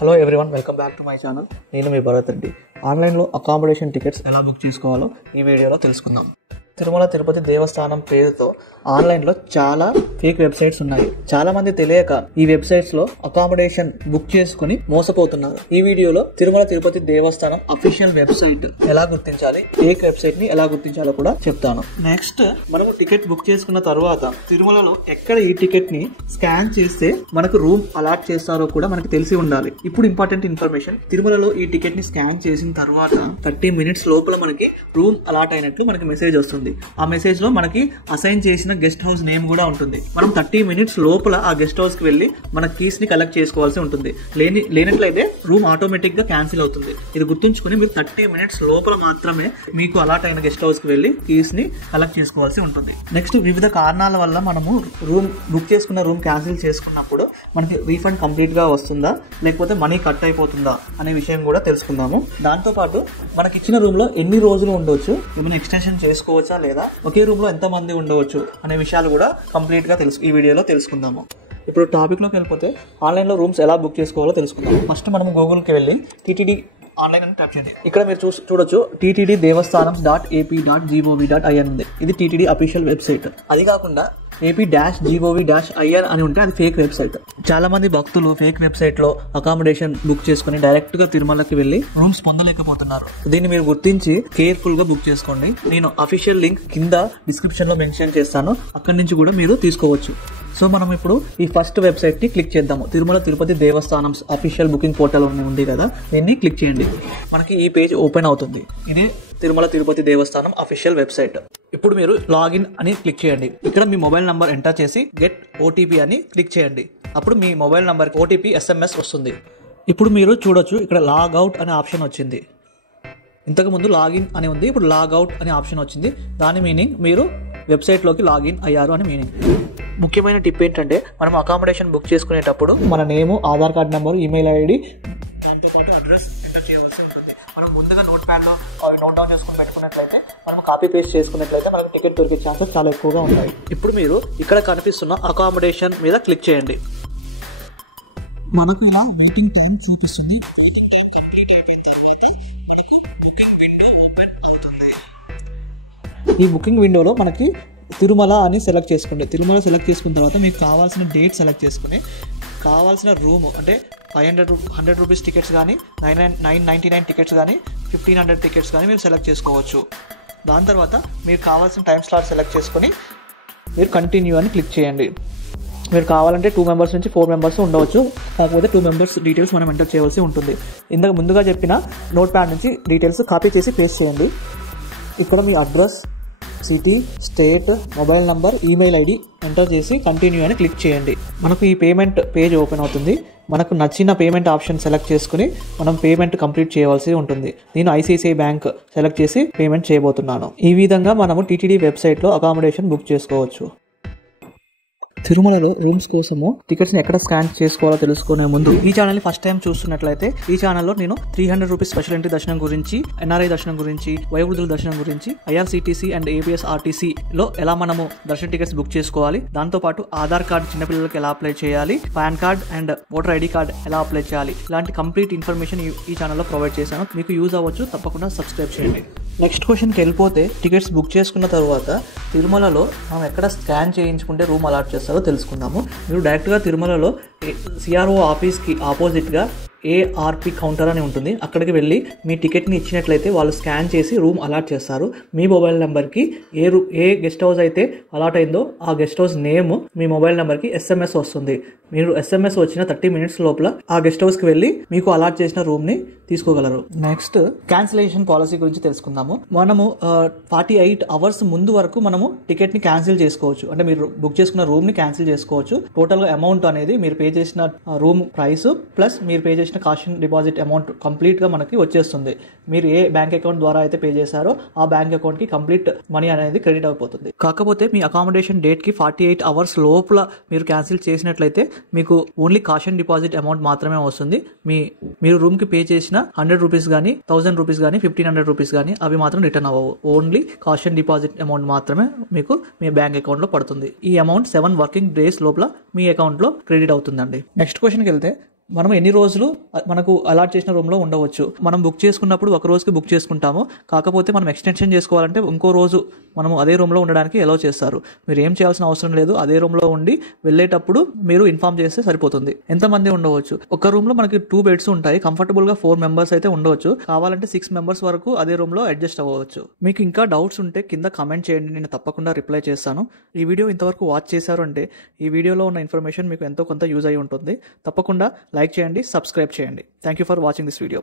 Hello everyone, welcome back to my channel. నేను మీ భరత్ రెడ్డి. ఆన్లైన్లో accommodation tickets ఎలా బుక్ చేసుకోవాలో ఈ వీడియోలో తెలుసుకుందాం. తిరుమల తిరుపతి దేవస్థానం పేరుతో ఆన్లైన్లో చాలా ఫేక్ వెబ్సైట్స్ ఉన్నాయి. చాలా మంది తెలియక ఈ వెబ్సైట్స్లో అకామిడేషన్ బుక్ చేసుకుని మోసపోతున్నారు. ఈ వీడియోలో తిరుమల తిరుపతి దేవస్థానం అఫీషియల్ వెబ్సైట్ ఎలా గుర్తించాలి, ఫేక్ వెబ్సైట్ ని ఎలా గుర్తించాలో కూడా చెప్తాను. నెక్స్ట్, మనము టికెట్ బుక్ చేసుకున్న తర్వాత తిరుమలలో ఎక్కడ ఈ టికెట్ ని స్కాన్ చేస్తే మనకు రూమ్ అలాట్ చేస్తారో కూడా మనకి తెలిసి ఉండాలి. ఇప్పుడు ఇంపార్టెంట్ ఇన్ఫర్మేషన్, తిరుమలలో ఈ టికెట్ ని స్కాన్ చేసిన తర్వాత 30 minutes లోపల మనకి రూమ్ అలాట్ అయినట్లు మనకి మెసేజ్ వస్తుంది. ఆ మెసేజ్ లో మనకి అసైన్ చేసిన గెస్ట్ హౌస్ నేమ్ కూడా ఉంటుంది. మనం 30 minutes లోపల ఆ గెస్ట్ హౌస్ కి వెళ్లి మన కీస్ ని కలెక్ట్ చేసుకోవాల్సి ఉంటుంది. లేనట్లయితే రూమ్ ఆటోమేటిక్ గా క్యాన్సిల్ అవుతుంది. ఇది గుర్తుంచుకుని మీరు 30 minutes లోపల మాత్రమే మీకు అలాట్ అయిన గెస్ట్ హౌస్ కి వెళ్లి కీస్ ని కలెక్ట్ చేసుకోవాల్సి ఉంటుంది. నెక్స్ట్, వివిధ కారణాల వల్ల మనము రూమ్ బుక్ చేసుకున్న రూమ్ క్యాన్సిల్ చేసుకున్నప్పుడు మనకి రీఫండ్ కంప్లీట్ గా వస్తుందా లేకపోతే మనీ కట్ అయిపోతుందా అనే విషయం కూడా తెలుసుకుందాము. దాంతో పాటు మనకి ఇచ్చిన రూమ్ లో ఎన్ని రోజులు ఉండవచ్చు, ఏమైనా ఎక్స్టెన్షన్ చేసుకోవచ్చా లేదా, ఒకే రూమ్ లో ఎంత మంది ఉండవచ్చు అనే విషయాలు కూడా కంప్లీట్ గా ఈ వీడియోలో తెలుసుకుందాము. ఇప్పుడు టాపిక్ లోకి వెళ్ళిపోతే ఆన్లైన్ లో రూమ్స్ ఎలా బుక్ చేసుకోవాలో తెలుసుకుందాం. ఫస్ట్ మనం గూగుల్ కి వెళ్ళి టీటీడీ ఆన్లైన్ అని టైప్ చేయండి. ఇక్కడ మీరు చూడొచ్చు టీటీడీ devastanam.ap.gov.in ఉంది. ఇది టీటీడీ అఫీషియల్ వెబ్సైట్. అది కాకుండా AP-gov-in అని ఉంటే అది ఫేక్ వెబ్సైట్. చాలా మంది భక్తులు ఫేక్ వెబ్సైట్ లో అకామిడేషన్ బుక్ చేసుకుని డైరెక్ట్ గా తిరుమలకి వెళ్లి రూమ్స్ పొందలేకపోతున్నారు. దీన్ని మీరు గుర్తించి కేర్ఫుల్ గా బుక్ చేసుకోండి. నేను అఫీషియల్ లింక్ కింద డిస్క్రిప్షన్ లో మెన్షన్ చేస్తాను, అక్కడి నుంచి కూడా మీరు తీసుకోవచ్చు. సో మనం ఇప్పుడు ఈ ఫస్ట్ వెబ్సైట్ ని క్లిక్ చేద్దాము. తిరుమల తిరుపతి దేవస్థానం అఫీషియల్ బుకింగ్ పోర్టల్ ఉంది కదా, దీన్ని క్లిక్ చేయండి. మనకి ఈ పేజ్ ఓపెన్ అవుతుంది. ఇది తిరుమల తిరుపతి దేవస్థానం అఫీషియల్ వెబ్సైట్. ఇప్పుడు మీరు లాగిన్ అని క్లిక్ చేయండి. ఇక్కడ మీ మొబైల్ నంబర్ ఎంటర్ చేసి గెట్ ఓటీపీ అని క్లిక్ చేయండి. అప్పుడు మీ మొబైల్ నంబర్ ఓటీపీ SMS వస్తుంది. ఇప్పుడు మీరు చూడొచ్చు, ఇక్కడ లాగ్అవుట్ అనే ఆప్షన్ వచ్చింది. ఇంతకు ముందు లాగిన్ అని ఉంది, ఇప్పుడు లాగ్అవుట్ అనే ఆప్షన్ వచ్చింది. దాని మీనింగ్ మీరు వెబ్సైట్లోకి లాగిన్ అయ్యారు అని మీనింగ్. ముఖ్యమైన టిప్ ఏంటంటే, మనం అకామిడేషన్ బుక్ చేసుకునేటప్పుడు మన name, Aadhaar card number, email ID, దాంతోపాటు అడ్రస్ ఎంటర్ చేయవలసి ఉంటుంది. మనం ముందుగా నోట్ ప్యాడ్లో అవి నోట్ డౌన్ చేసుకుని పెట్టుకున్నట్లయితే, మనం కాపీ పేస్ట్ చేసుకున్నట్లయితే మనకు టికెట్ దొరికే ఛాన్సెస్ చాలా ఎక్కువగా ఉంటాయి. ఇప్పుడు మీరు ఇక్కడ కనిపిస్తున్న అకామిడేషన్ మీద క్లిక్ చేయండి. మనకు ఇలా వెయిటింగ్ టైం చూపిస్తుంది. ఈ బుకింగ్ విండోలో మనకి తిరుమల అని సెలెక్ట్ చేసుకోండి. తిరుమల సెలెక్ట్ చేసుకున్న తర్వాత మీకు కావాల్సిన డేట్ సెలెక్ట్ చేసుకుని కావాల్సిన రూమ్ అంటే 100 రూపీస్ టికెట్స్ కానీ, 999 టికెట్స్ కానీ, 1500 టికెట్స్ కానీ మీరు సెలెక్ట్ చేసుకోవచ్చు. దాని తర్వాత మీకు కావాల్సిన టైం స్లాట్ సెలెక్ట్ చేసుకొని మీరు కంటిన్యూ అని క్లిక్ చేయండి. మీరు కావాలంటే 2 members నుంచి 4 members ఉండవచ్చు. కాకపోతే 2 members డీటెయిల్స్ మనం ఎంటర్ చేయవలసి ఉంటుంది. ఇందాక ముందుగా చెప్పిన నోట్ ప్యాడ్ నుంచి డీటెయిల్స్ కాపీ చేసి పేస్ట్ చేయండి. ఇక్కడ మీ address, city, state, mobile number, email ID enter చేసి కంటిన్యూ అని క్లిక్ చేయండి. మనకు ఈ పేమెంట్ పేజ్ ఓపెన్ అవుతుంది. మనకు నచ్చిన పేమెంట్ ఆప్షన్ సెలెక్ట్ చేసుకుని మనం పేమెంట్ కంప్లీట్ చేయవలసి ఉంటుంది. నేను ICICI బ్యాంక్ సెలెక్ట్ చేసి పేమెంట్ చేయబోతున్నాను. ఈ విధంగా మనము టీటీడీ వెబ్సైట్లో అకామిడేషన్ బుక్ చేసుకోవచ్చు. తిరుమలలో రూమ్స్ కోసము టికెట్స్ ని ఎక్కడ స్కాన్ చేసుకోవాలో తెలుసుకునే ముందు ఈ ఛానల్ ని ఫస్ట్ టైం చూస్తున్నట్లయితే ఈ ఛానల్లో నేను 300 రూపీస్ స్పెషల్ ఎంట్రీ దర్శనం గురించి, NRI దర్శనం గురించి, వయోవృద్ధుల దర్శనం గురించి, IRCTC అండ్ APSRTC లో ఎలా మనము దర్శన టికెట్స్ బుక్ చేసుకోవాలి, దాంతో పాటు ఆధార్ కార్డ్ చిన్నపిల్లలకి ఎలా అప్లై చేయాలి, pan card and voter ID card ఎలా అప్లై చేయాలి, ఇలాంటి కంప్లీట్ ఇన్ఫర్మేషన్ ఈ ఛానల్లో ప్రొవైడ్ చేశాను. మీకు యూజ్ అవ్వచ్చు, తప్పకుండా సబ్స్క్రైబ్ చేయండి. నెక్స్ట్ క్వశ్చన్కి వెళ్ళిపోతే, టికెట్స్ బుక్ చేసుకున్న తర్వాత తిరుమలలో మనం ఎక్కడ స్కాన్ చేయించుకుంటే రూమ్ అలాట్ చేస్తారో తెలుసుకుందాము. మీరు డైరెక్ట్గా తిరుమలలో CRO ఆఫీస్కి ఆపోజిట్గా ARP కౌంటర్ అని ఉంటుంది. అక్కడికి వెళ్ళి మీ టికెట్ని ఇచ్చినట్లయితే వాళ్ళు స్కాన్ చేసి రూమ్ అలాట్ చేస్తారు. మీ మొబైల్ నెంబర్కి ఏ గెస్ట్ హౌస్ అయితే అలాట్ అయిందో ఆ గెస్ట్ హౌస్ నేమ్ మీ మొబైల్ నెంబర్కి SMS వస్తుంది. మీరు SMS వచ్చిన 30 minutes లోపల ఆ గెస్ట్ హౌస్కి వెళ్ళి మీకు అలాట్ చేసిన రూమ్ని తీసుకోగలరు. నెక్స్ట్, క్యాన్సిలేషన్ పాలసీ గురించి తెలుసుకుందాము. మనము 48 hours ముందు వరకు మనము టికెట్ని క్యాన్సిల్ చేసుకోవచ్చు. అంటే మీరు బుక్ చేసుకున్న రూమ్ని క్యాన్సిల్ చేసుకోవచ్చు. టోటల్గా అమౌంట్ అనేది మీరు పే చేసిన రూమ్ ప్రైస్ ప్లస్ మీరు పే చేసిన కాషన్ డిపాజిట్ అమౌంట్ కంప్లీట్ గా మనకి వచ్చేస్తుంది. మీరు ఏ బ్యాంక్ అకౌంట్ ద్వారా అయితే పే చేశారో ఆ బ్యాంక్ అకౌంట్ కి కంప్లీట్ మనీ అనేది క్రెడిట్ అయిపోతుంది. కాకపోతే మీ అకామిడేషన్ డేట్ కి 48 hours లోపల మీరు క్యాన్సిల్ చేసినట్లయితే మీకు ఓన్లీ కాషన్ డిపాజిట్ అమౌంట్ మాత్రమే వస్తుంది. మీరు రూమ్ కి పే చేసిన 100 రూపీస్ కానీ, 1000 రూపీస్ కానీ, 1500 రూపీస్ కానీ అవి మాత్రం రిటర్న్ అవ్వవు. ఓన్లీ కాషన్ డిపాజిట్ అమౌంట్ మాత్రమే మీకు మీ బ్యాంక్ అకౌంట్ లో పడుతుంది. ఈ అమౌంట్ 7 working days లోపల మీ అకౌంట్ లో క్రెడిట్ అవుతుందండి. నెక్స్ట్ క్వశ్చన్కి వెళ్తే, మనం ఎన్ని రోజులు మనకు అలాట్ చేసిన రూమ్లో ఉండవచ్చు. మనం బుక్ చేసుకున్నప్పుడు ఒక రోజుకి బుక్ చేసుకుంటాము. కాకపోతే మనం ఎక్స్టెన్షన్ చేసుకోవాలంటే ఇంకో రోజు మనము అదే రూమ్లో ఉండడానికి అలౌ చేస్తారు. మీరు ఏం చేయాల్సిన అవసరం లేదు. అదే రూమ్లో ఉండి వెళ్ళేటప్పుడు మీరు ఇన్ఫార్మ్ చేస్తే సరిపోతుంది. ఎంతమంది ఉండవచ్చు? ఒక రూమ్లో మనకి 2 బెడ్స్ ఉంటాయి. కంఫర్టబుల్గా 4 మెంబర్స్ అయితే ఉండవచ్చు. కావాలంటే 6 మెంబర్స్ వరకు అదే రూమ్లో అడ్జస్ట్ అవ్వచ్చు. మీకు ఇంకా డౌట్స్ ఉంటే కింద కామెంట్ చేయండి, నేను తప్పకుండా రిప్లై చేస్తాను. ఈ వీడియో ఇంతవరకు వాచ్ చేశారు అంటే ఈ వీడియోలో ఉన్న ఇన్ఫర్మేషన్ మీకు ఎంతో కొంత యూజ్ అయి ఉంటుంది. తప్పకుండా లైక్ చేయండి, సబ్స్క్రైబ్ చేయండి. Thank you for watching this video.